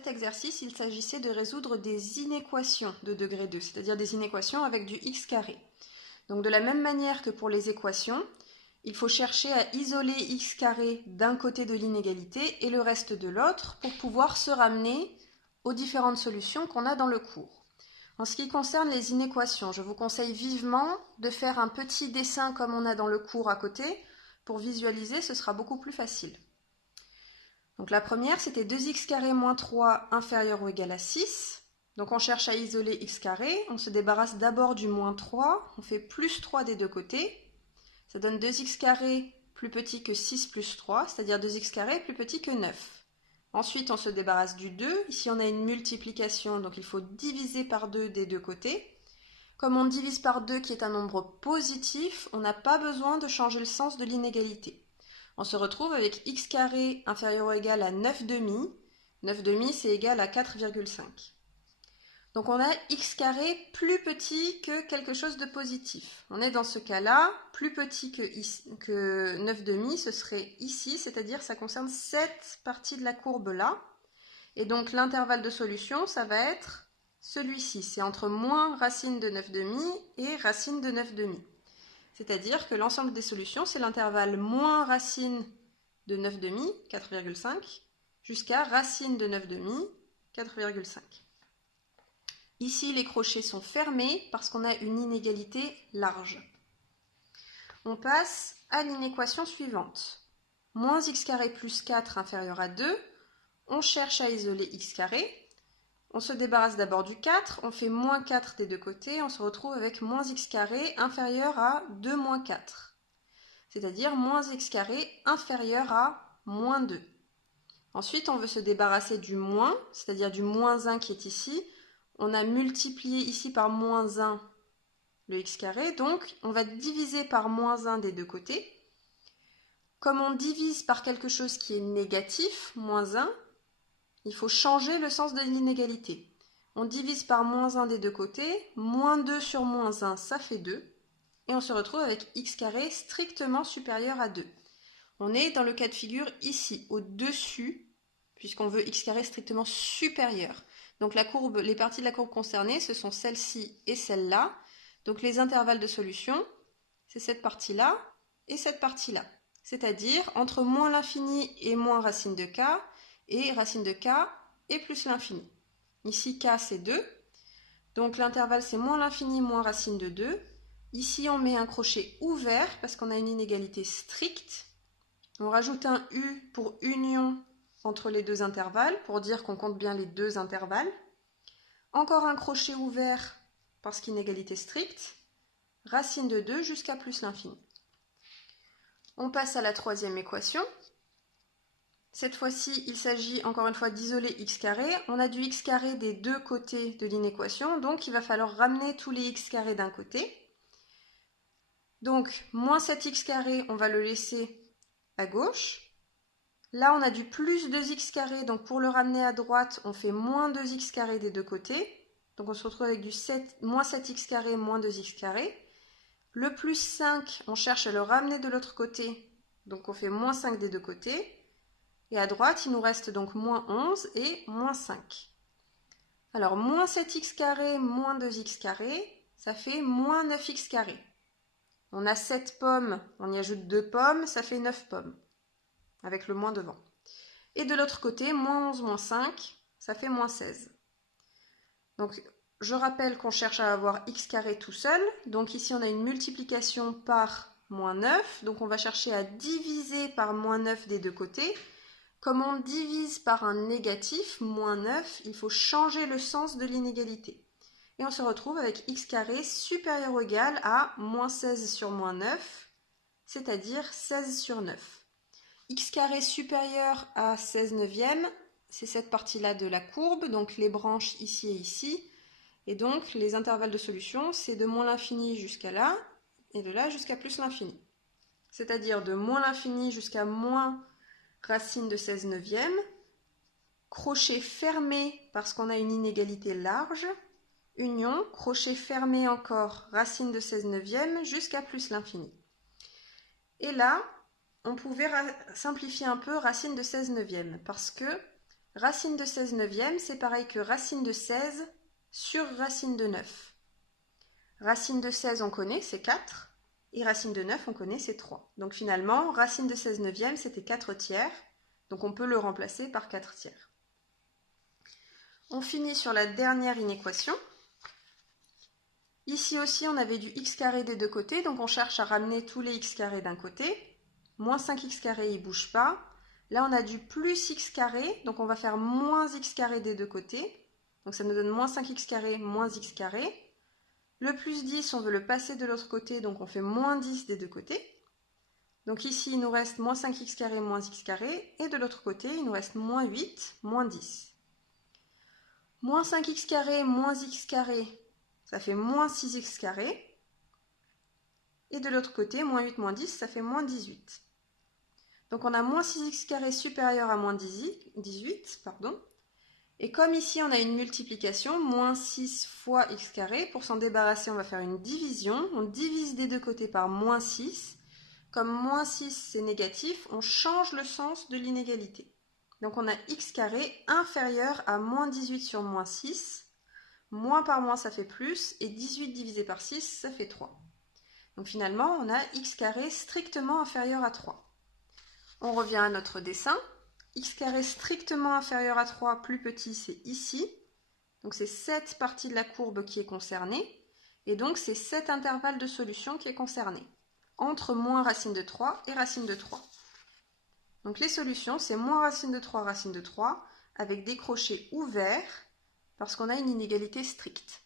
cet exercice, il s'agissait de résoudre des inéquations de degré 2, c'est-à-dire des inéquations avec du x carré. Donc de la même manière que pour les équations, il faut chercher à isoler x carré d'un côté de l'inégalité et le reste de l'autre pour pouvoir se ramener aux différentes solutions qu'on a dans le cours. En ce qui concerne les inéquations, je vous conseille vivement de faire un petit dessin comme on a dans le cours à côté. Pour visualiser, ce sera beaucoup plus facile. Donc la première, c'était 2x carré moins 3 inférieur ou égal à 6. Donc on cherche à isoler x carré. On se débarrasse d'abord du moins 3. On fait plus 3 des deux côtés. Ça donne 2x carré plus petit que 6 plus 3, c'est-à-dire 2x carré plus petit que 9. Ensuite, on se débarrasse du 2. Ici, on a une multiplication, donc il faut diviser par 2 des deux côtés. Comme on divise par 2 qui est un nombre positif, on n'a pas besoin de changer le sens de l'inégalité. On se retrouve avec x carré inférieur ou égal à 9 demi. 9 demi, c'est égal à 4,5. Donc on a x carré plus petit que quelque chose de positif. On est dans ce cas-là, plus petit que 9 demi, ce serait ici, c'est-à-dire ça concerne cette partie de la courbe là. Et donc l'intervalle de solution, ça va être celui-ci. C'est entre moins racine de 9 demi et racine de 9 demi. C'est-à-dire que l'ensemble des solutions, c'est l'intervalle moins racine de 9 demi, 4,5, jusqu'à racine de 9 demi, 4,5. Ici, les crochets sont fermés parce qu'on a une inégalité large. On passe à l'inéquation suivante. Moins x carré plus 4 inférieur à 2. On cherche à isoler x carré. On se débarrasse d'abord du 4. On fait moins 4 des deux côtés. On se retrouve avec moins x carré inférieur à 2 moins 4. C'est-à-dire moins x carré inférieur à moins 2. Ensuite, on veut se débarrasser du moins, c'est-à-dire du moins 1 qui est ici. On a multiplié ici par moins 1 le x carré, donc on va diviser par moins 1 des deux côtés. Comme on divise par quelque chose qui est négatif, moins 1, il faut changer le sens de l'inégalité. On divise par moins 1 des deux côtés, moins 2 sur moins 1, ça fait 2, et on se retrouve avec x carré strictement supérieur à 2. On est dans le cas de figure ici, au-dessus, puisqu'on veut x carré strictement supérieur. Donc les parties de la courbe concernées, ce sont celle-ci et celle-là. Donc les intervalles de solution, c'est cette partie-là et cette partie-là. C'est-à-dire entre moins l'infini et moins racine de k, et racine de k et plus l'infini. Ici, k c'est 2. Donc l'intervalle c'est moins l'infini moins racine de 2. Ici, on met un crochet ouvert parce qu'on a une inégalité stricte. On rajoute un U pour union entre les deux intervalles, pour dire qu'on compte bien les deux intervalles. Encore un crochet ouvert parce qu'inégalité stricte. Racine de 2 jusqu'à plus l'infini. On passe à la troisième équation. Cette fois-ci, il s'agit encore une fois d'isoler x carré. On a du x carré des deux côtés de l'inéquation, donc il va falloir ramener tous les x carrés d'un côté. Donc, moins 7x carré, on va le laisser à gauche. Là, on a du plus 2x carré, donc pour le ramener à droite, on fait moins 2x carré des deux côtés. Donc on se retrouve avec du moins 7x carré, moins 2x carré. Le plus 5, on cherche à le ramener de l'autre côté, donc on fait moins 5 des deux côtés. Et à droite, il nous reste donc moins 11 et moins 5. Alors, moins 7x carré, moins 2x carré, ça fait moins 9x carré. On a 7 pommes, on y ajoute 2 pommes, ça fait 9 pommes, avec le moins devant. Et de l'autre côté, moins 11, moins 5, ça fait moins 16. Donc, je rappelle qu'on cherche à avoir x carré tout seul. Donc ici, on a une multiplication par moins 9. Donc on va chercher à diviser par moins 9 des deux côtés. Comme on divise par un négatif, moins 9, il faut changer le sens de l'inégalité. Et on se retrouve avec x carré supérieur ou égal à moins 16 sur moins 9, c'est-à-dire 16 sur 9. X carré supérieur à 16 neuvièmes, c'est cette partie-là de la courbe, donc les branches ici et ici. Et donc, les intervalles de solution, c'est de moins l'infini jusqu'à là, et de là jusqu'à plus l'infini. C'est-à-dire de moins l'infini jusqu'à moins racine de 16 neuvièmes, crochet fermé parce qu'on a une inégalité large, union, crochet fermé encore, racine de 16 neuvièmes jusqu'à plus l'infini. Et là, on pouvait simplifier un peu racine de 16 neuvièmes parce que Racine de 16 neuvième, c'est pareil que racine de 16 sur racine de 9. Racine de 16, on connaît, c'est 4. Et racine de 9, on connaît, c'est 3. Donc finalement, racine de 16 neuvième, c'était 4 tiers. Donc on peut le remplacer par 4 tiers. On finit sur la dernière inéquation. Ici aussi, on avait du x carré des deux côtés, donc on cherche à ramener tous les x carrés d'un côté. Moins 5x carré, il ne bouge pas. Là, on a du plus x carré, donc on va faire moins x carré des deux côtés. Donc ça nous donne moins 5x carré, moins x carré. Le plus 10, on veut le passer de l'autre côté, donc on fait moins 10 des deux côtés. Donc ici, il nous reste moins 5x carré, moins x carré. Et de l'autre côté, il nous reste moins 8, moins 10. Moins 5x carré, moins x carré, ça fait moins 6x carré. Et de l'autre côté, moins 8, moins 10, ça fait moins 18. Donc on a moins 6x carré supérieur à moins 18, pardon. Et comme ici on a une multiplication, moins 6 fois x carré, pour s'en débarrasser on va faire une division. On divise des deux côtés par moins 6. Comme moins 6 c'est négatif, on change le sens de l'inégalité. Donc on a x carré inférieur à moins 18 sur moins 6. Moins par moins ça fait plus, et 18 divisé par 6 ça fait 3. Donc finalement on a x carré strictement inférieur à 3. On revient à notre dessin. X carré strictement inférieur à 3, plus petit, c'est ici. Donc c'est cette partie de la courbe qui est concernée. Et donc c'est cet intervalle de solution qui est concerné. Entre moins racine de 3 et racine de 3. Donc les solutions, c'est moins racine de 3, racine de 3, avec des crochets ouverts, parce qu'on a une inégalité stricte.